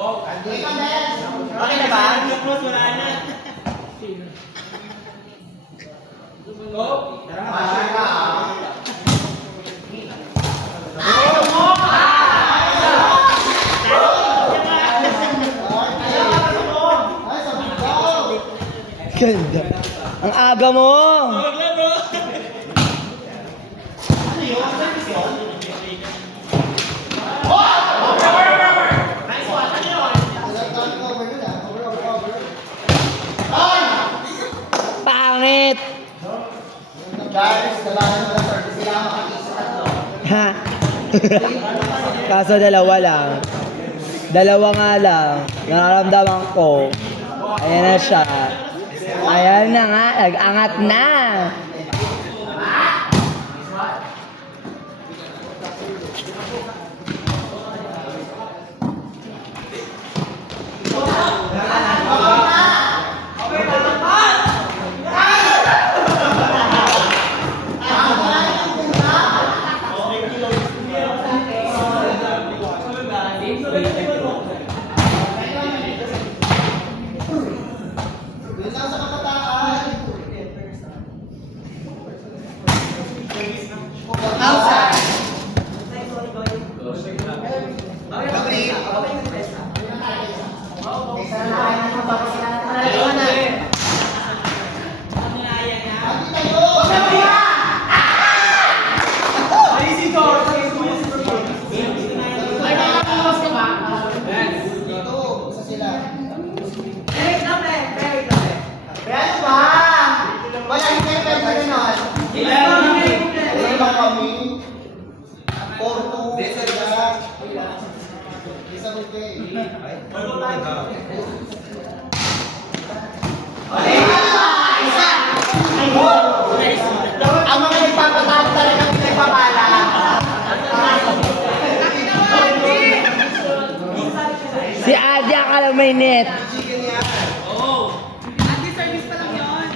Okay na ba? Wala na. Go. Ganda. Ang aga mo! Pangit! Guys, kailangan mo na service. Kailangan makakita sa tatlo. Ha? Kaso dalawa lang. Dalawa nga lang. Nararamdaman ko. Ayan na siya. Ayan na nga. Nag-angat na. Ang mga nagpapatawag talaga pinagpapala. Si Adi akala may net. Anti-service pa lang yun.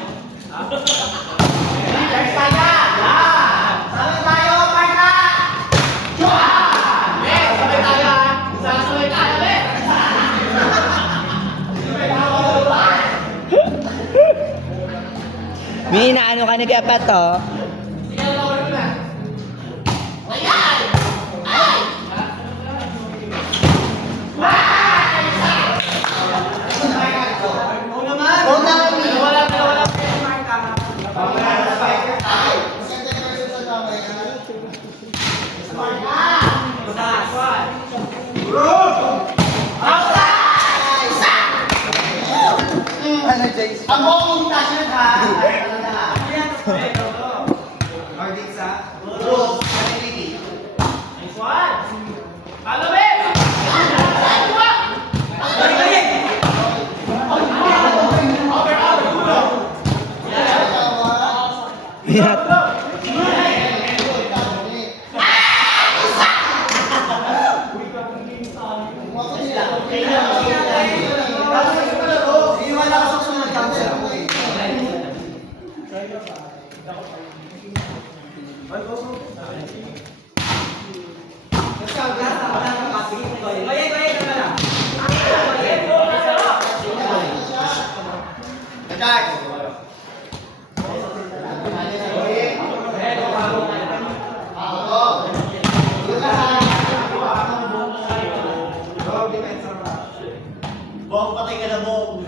May inaano ka ni Kepat, oh. Ang buong tasyon ha. Nice one. Palo, be. Bong, patay ka na, Bong.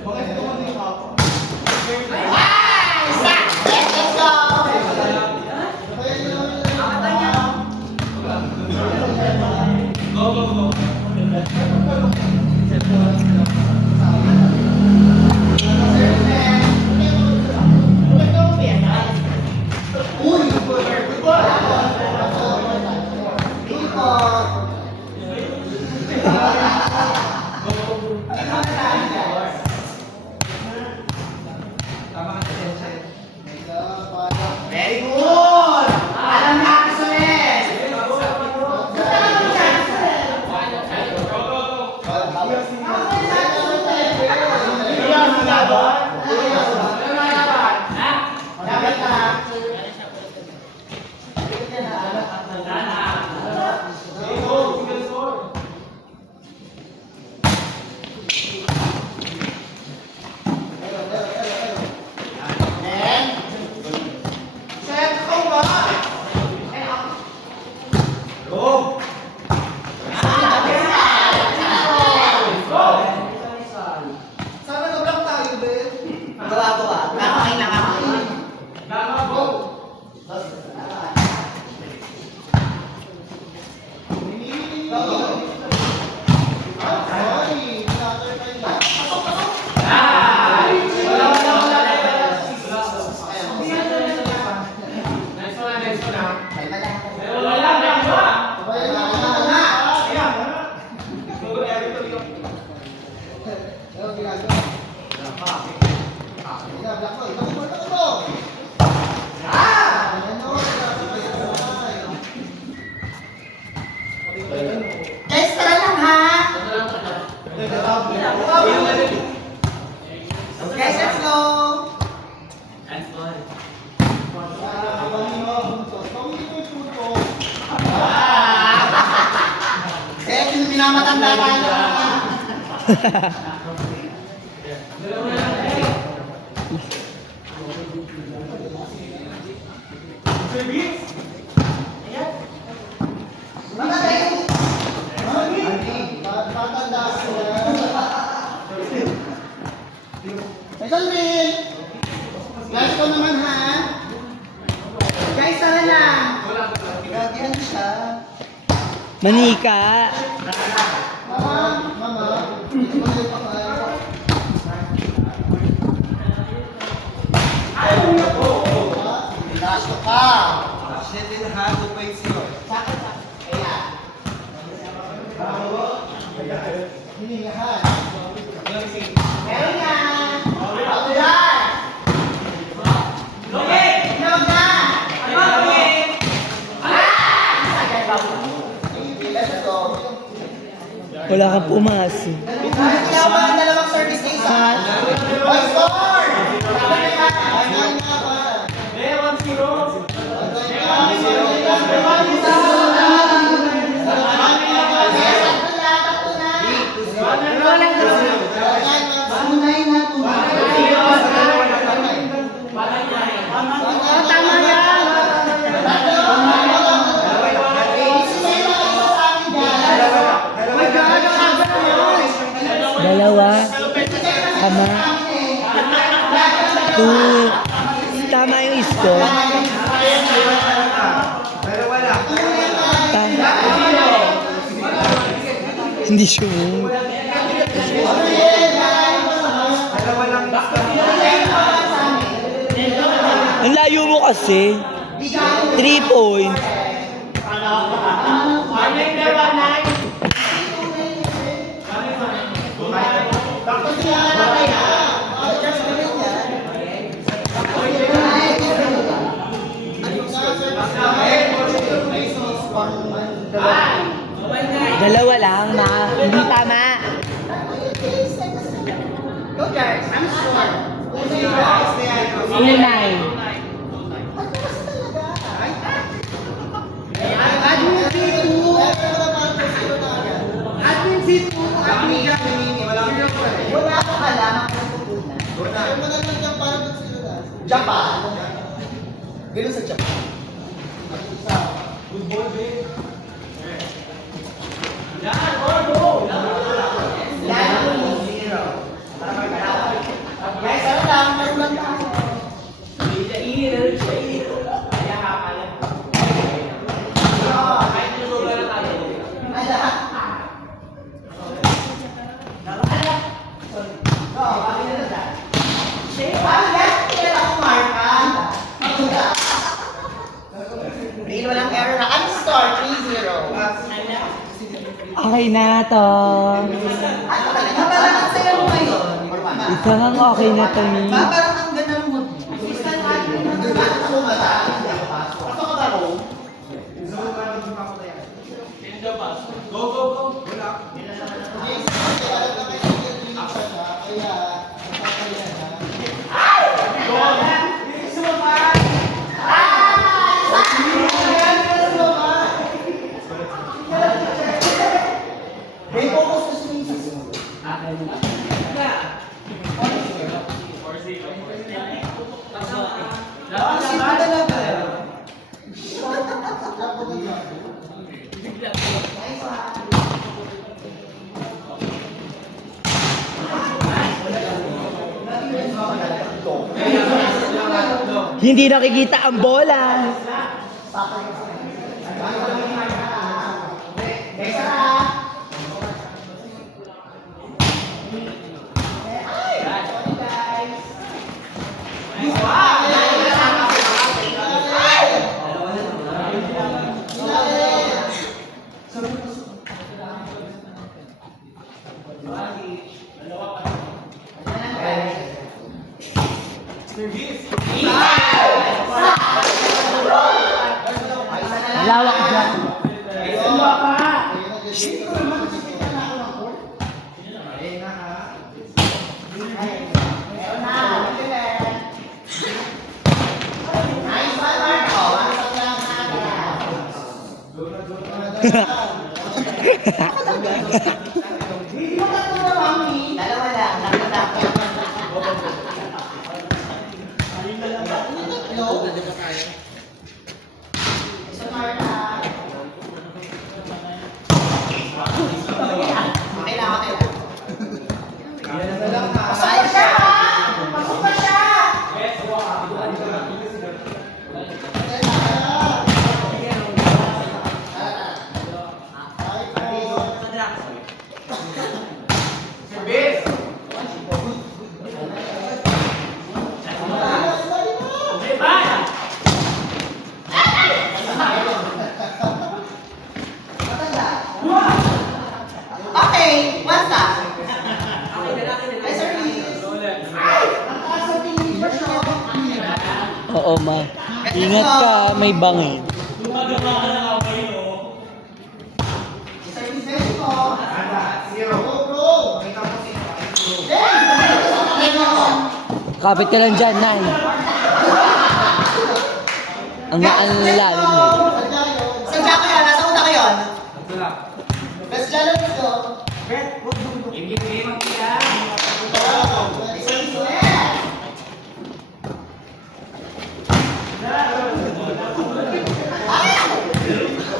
Very good! Alam na ang sulit! Guys, tara lang ha! Guys, let's go! Eh, pinamatanda tayo. Tatanda sila. Sandali! Guys, ko naman ha? Guys, tara lang! Gagihan siya. Manika. Mama, ito ba yung pakain? Lasto ka! Hiningahan. Meron yan! Ako yan! Inog na! Let's go! Wala kang pumasok. Kaya ba ang dalawang service na isa? One score! Sabi nga, one nga ba? Dalawa. Tama. Two. Tama yung score. Tama. Hindi sure. Ang layo mo kasi. 3 points. Dalawa lang, ma. Hindi tama. Go guys, I'm sure. Unay. Admin C2. Admin C2. Admin wala ka kalaman kung pupunan. Yung magandang jump para dun sila na. Jump pa? Ganun sa jump. Good ball, babe. Yan, go! Yan, 0. Guys, ano lang? Meron lang tayo. Walang error na. I'm score 3-0. Okay na to. Ano talaga? Parang ang saya mo ngayon. Ikaw ang okay na to, ni. Parang ang ganda ng mood mo. Ako mata. Pasok ka ba, Ro? Go, go, go. Wala. Yes, kasi alam na kayo yung religion na, kaya napapaya na. Go! Sumabay! May focus na sumisis. Hindi nakikita ang bola. Next Lawak dyan. Dalawa lang, nakita ko. Hello? Isa Marta. Okay lang, okay lang. Pasok pa siya, ha? Pasok pa siya! Okay, what's up? Ay, sir, please. Nakaasa tingin pa siya. Oo, ma. Ingat ka, may bangin. Sir, please, ko. Go, bro. Hey! Kapit ka lang dyan, Nay. Ang lalim eh. Sadya ko yun. Nasa una ko yun. Best dyan lang ito.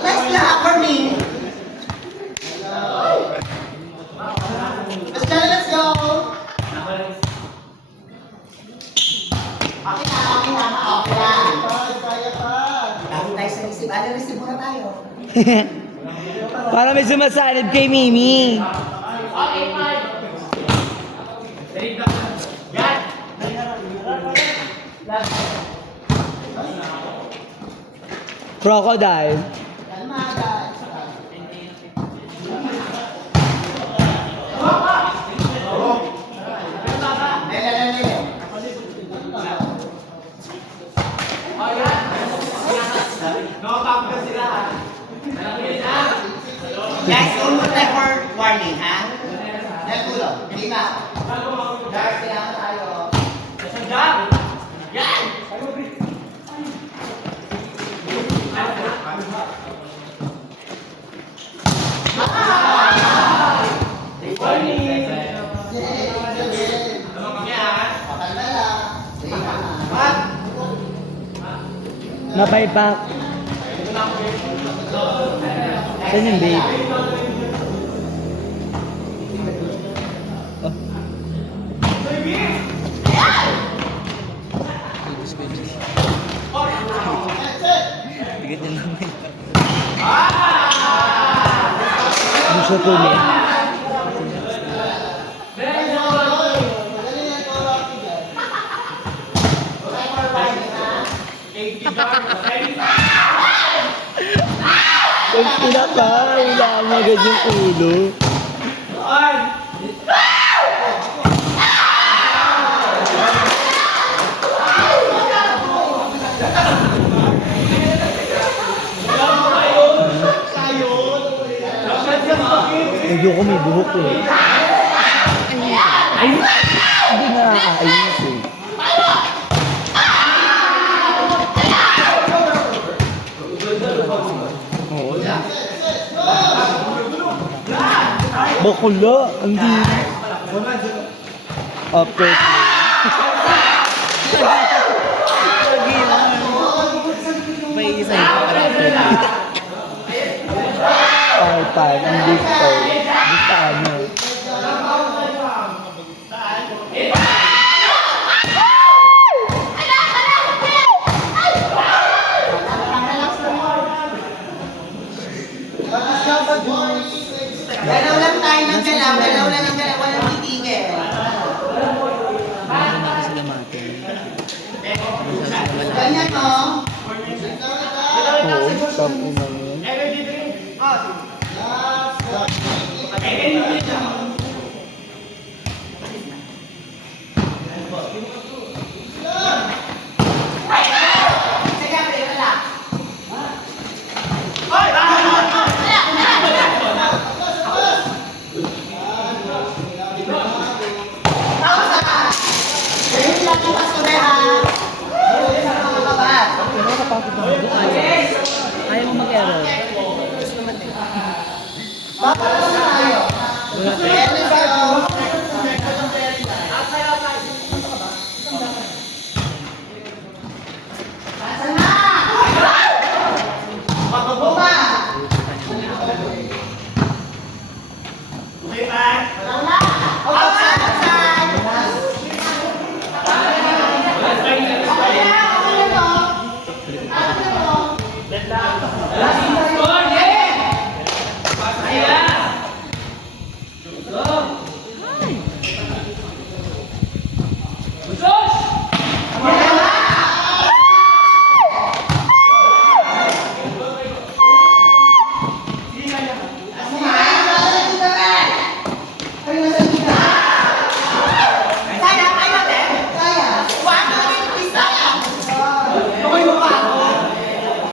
Nice clap for me. Best dyan, let's go. Okay na, okay na, okay na. Kaya pa. Dami tayo sa receive. Ano, receive muna tayo. Para may sumasalib kay Mimi. Crocodile. Kalma, guys. Guys, don't look like for warning, ha? Dahil ulo, hindi na. Guys, kailangan tayo. Mapaypak. Saan yung babe? Oh. Bigat niya naman. Ano siya po niya? Pag pinaka, wala mo agad yung ulo. Ayoko may buhok eh. Ay, hindi na nakakainis eh. Oo. Bakula, hindi. After may isa Part-time, ang dito. Gusto ano. Galaw lang tayo ng galaw. Galaw lang ng galaw. Walang titigil. Ganyan, no? Oo, sabi na yun. Baka naman tayo. Everybody